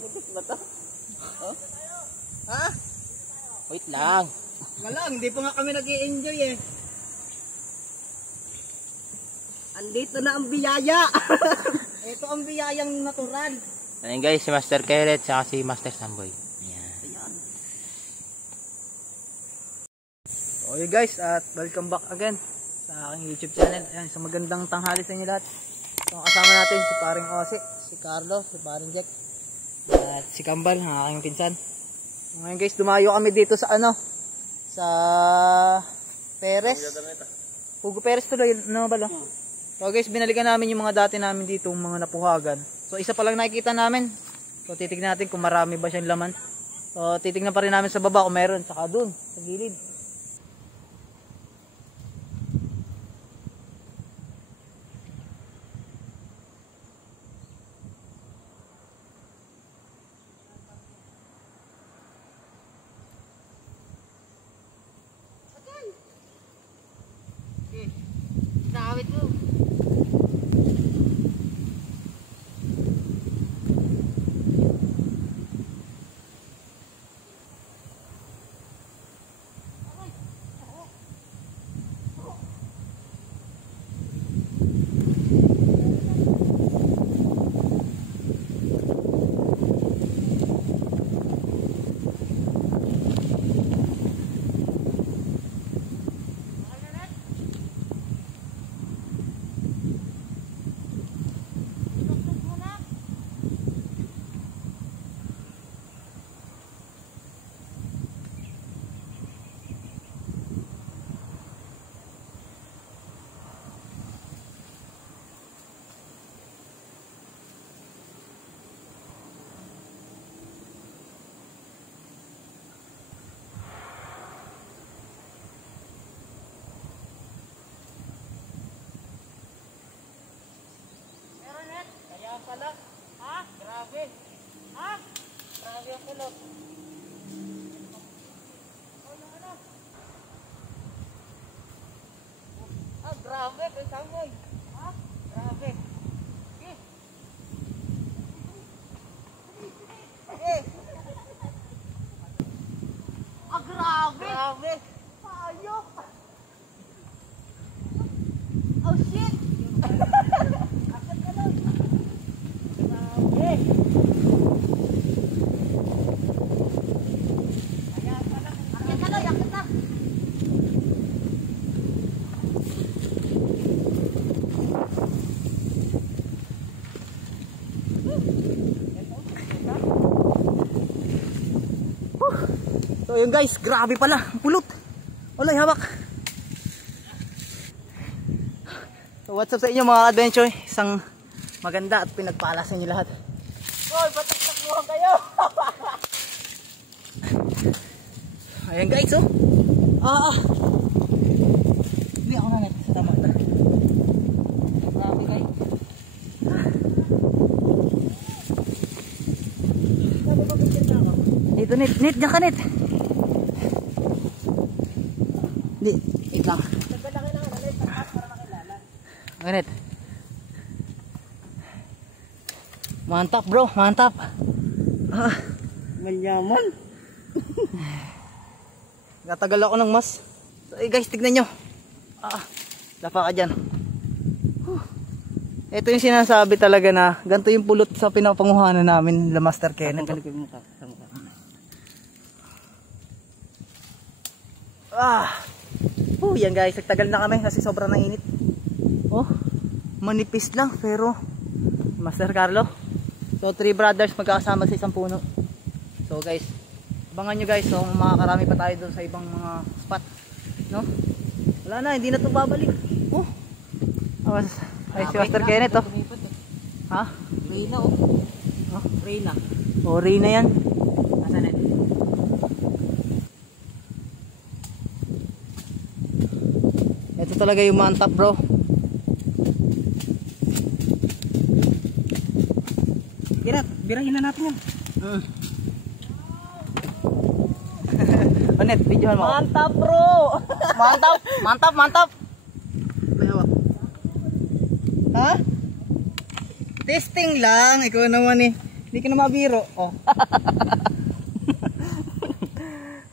Butos ba to? Oh? Ha? Wait lang. Wala, hindi pa nga kami nag-i-enjoy eh. Andito na ang biyaya. Ito ang biyayang natural. Ayan guys, si Master Keret saka si Master Samboy. Ayan. Ayan. Okay guys, at welcome back again sa aking YouTube channel. Ayan, sa magandang tanghali sa inyo lahat. So, kasama natin si paring Ose, si Carlo, si paring Jack, at si Kambal, ang aking pinsan. Ngayon guys, dumayo kami dito sa sa Perez. Hugo Perez tuloy, ano ba lo? So guys, binalikan namin yung mga dati namin dito, mga napuhagan. So isa pa lang nakikita namin. So titignan natin kung marami ba siyang laman. So titignan pa rin namin sa baba kung meron, saka dun, sa gilid. Nakawit mo. Pala. Ha? Grabe. Ha? Grabe ang kulot. Ano? Ah, grabe. Kasamboy. Ha? Grabe. Eh. Eh. Ah, grabe. Grabe. Ayok. Oh, shit. So yun guys, grabe pala, pulot. Wala, hawak. So what's up sa inyo mga adventure? Isang maganda at pinagpala sa inyo lahat. Hoy, patak-takbuhan kayo. Ayan guys, oh. Hindi ako na sa tama na. Grabe guys. Ito net, diyan ka net. Hindi, wait lang. Net. Mantap bro, mantap. Manyaman. Natagal ako ng mas. So, guys, tignan nyo. Lapa ka dyan. Ito yung sinasabi talaga na ganito yung pulot sa pinapanguhanan namin nila Master Kenneth. Yan guys, nagtagal na kami kasi sobrang nainit. Oh, manipis lang pero Master Carlo. So 3 brothers magkakasama sa isang puno. So guys, abangan nyo guys, so makakarami pa tayo doon sa ibang mga spot, no? Wala na, hindi na ito babalik. Oh, ay si Master Kenneth, oh. Ha? Reyna, oh. Reyna. Oh, Reyna yan. Asan na? Ito talaga yung mantap bro. Birahin na natin yan. Onet, videohan mo. Mantap bro. Mantap. May hawak. Ha? Testing lang, ikaw naman eh. Hindi ka na mabiro. Oh.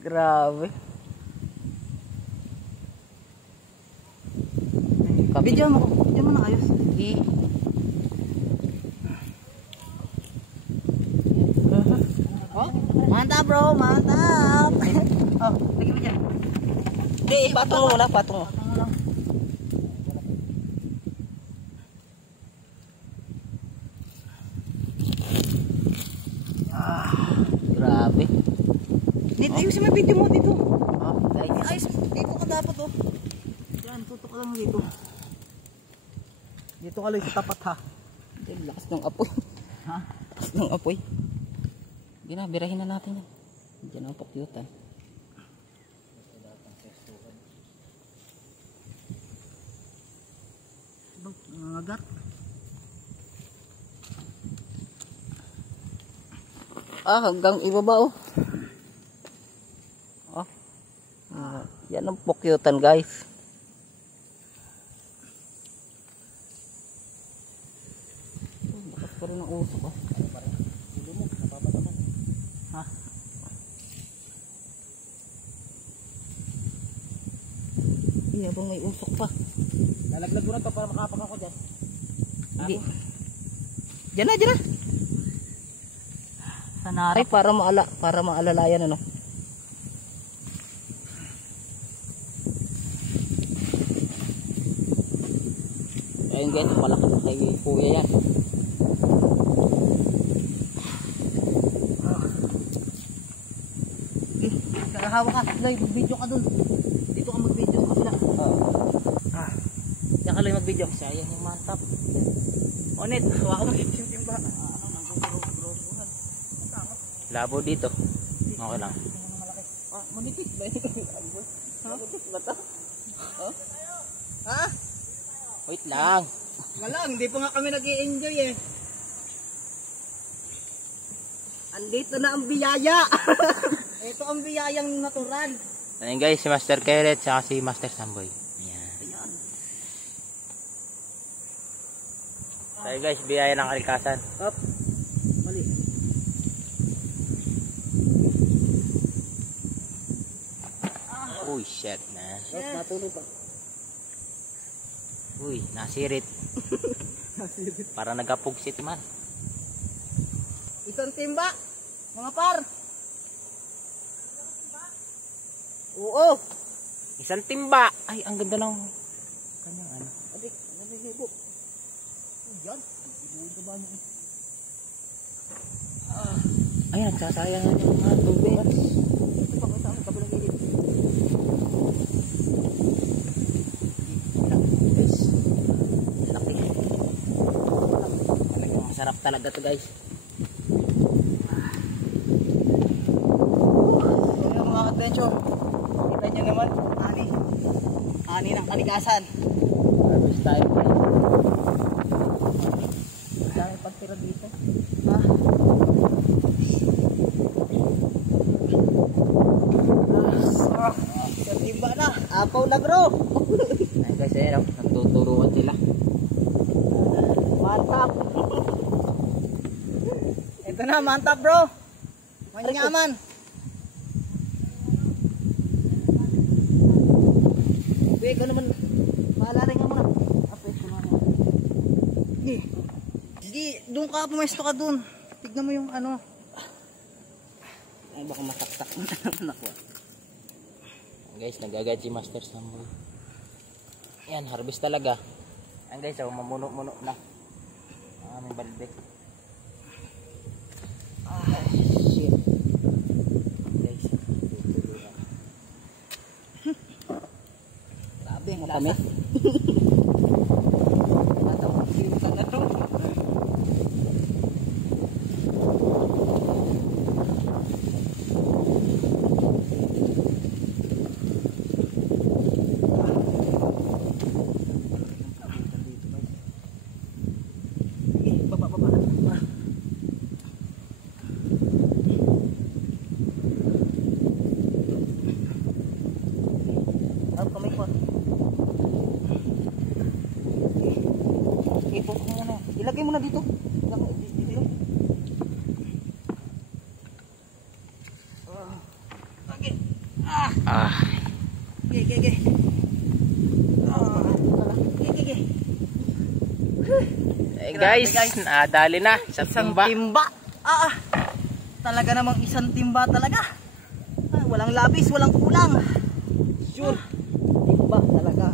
Grabe. Video mo na ayos. Oh, mantap bro, mantap. Oh, lagi mo dyan. Hindi, patong mo lang, patong mo. Grabe. Dito, ayusin mo yung video mo dito. Oh, guys. Ayos, dito ka dapat oh. Yan, tutok ka lang dito. Dito ka lang sa tapat ha. Ang lakas ng apoy. Ha? Lakas ng apoy. Hindi na, birahin na natin yan. Diyan ang pakyutan. Nangagat. Hanggang ibaba oh. Oh. Yan ang pakyutan guys. Lakas pa rin ang usok oh. Ha? Iya bang may usok pa. Lalaglag mo na to para makapak ako dyan. Hindi. Diyan na, diyan na. Sanari. Ay, para maalalayan ano. Ayun guys, malaki kay kuya yan. Kakahawa ka. Loy, mag-video ka dun. Dito ka mag-video sa kabila. Diyan ka lang mag-video. Sayang yung mantap. Onet, hawa ko mag-video ba? Labo dito. Okay lang. Manipis ba yun? Manipis ba ito? Ha? Wait lang. Nga lang, hindi pa nga kami nag-i-enjoy eh. Andito na ang biyaya. Ito ang biyayang natural. Ayun guys, si Master Keret saka si Master Samboy. Ayan. Ayan. Ayun guys, biyaya ng kalikasan. Up. Mali. Uy, shit na. Yes. Natuloy pa. Uy, nasirit. Para nagapugsit man. Isang timba. Mga par. Oo. Isang timba. Ay, ang ganda ng kanyang ano. Adik, naliligo. Yan. Ibuhin ba niya? Ayan, sasayangan yung mga tubig. Ito pa kita ang kabilang gilid. Laki. Talagang masarap talaga to guys. So yung mga adventure. Kita nyo naman. Ani ng kalikasan. Harvest tayo guys. Dahil pagtira dito. Ha? Sa timba na. Apaw na bro. Ayun guys, ayun, nagtuturuan sila. Mantap. Ito na, mantap bro. Manyaman. Wait, ko naman. Maalala nga muna. Apit ko na. Sige, doon ka, pumesto ka doon. Tignan mo yung ano. Ay, baka masaksak mo na naman ako. Guys, nagagad si Master Samboy. Yan, harvest talaga. Ayan guys, oh, mamuno-muno na. Ang aming balde. Ay, shit. Guys, tuturuan. Grabe ang Kami? lasa. Matawag ka na bro. Ilagay mo na dito. Dito. Gege. Gege. Guys, nadali na sa Isang timba. timba. Talaga namang isang timba talaga. Walang labis, walang kulang. Sure. Timba talaga.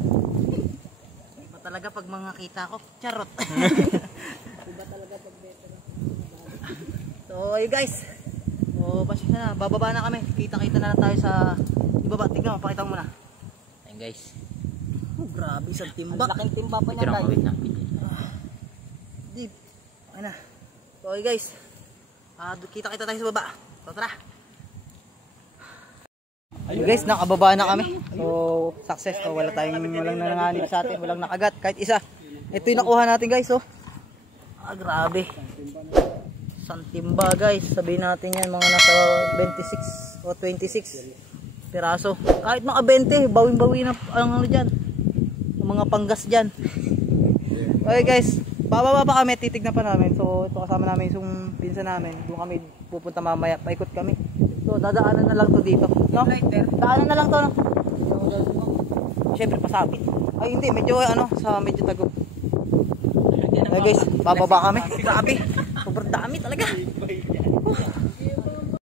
Timba talaga pag mga kita ko. Charot. Timba talaga pag veteran. So, you guys. So, pasensya na. Bababa na kami. Kita-kita na lang tayo sa ibaba. Tignan mo, pakita mo muna. Ayan guys. Grabe, isang timba. Ang laking timba pa niya, Picture guys. ako, wait na. Deep. Okay na. So, okay guys. Kita-kita tayo sa baba. So, tara. Okay guys, nakababa na kami. So, success. So, walang nanganganib sa atin. Walang nakagat. Kahit isa. Ito yung nakuha natin guys. Oh. Grabe. Isang timba guys. Sabihin natin yan mga nasa 26 o 26 piraso. Kahit mga 20. Bawin-bawi na ang ano dyan. Ang mga panggas dyan. Okay guys. Bababa pa kami, titignan pa namin. So ito kasama namin yung pinsan namin. Doon kami pupunta mamaya, paikot kami. So dadaanan na lang to dito, no? Daanan na lang to, no? Siyempre pasabit. Ay hindi, medyo medyo tago. Okay guys, bababa kami. Grabe, sobrang dami talaga.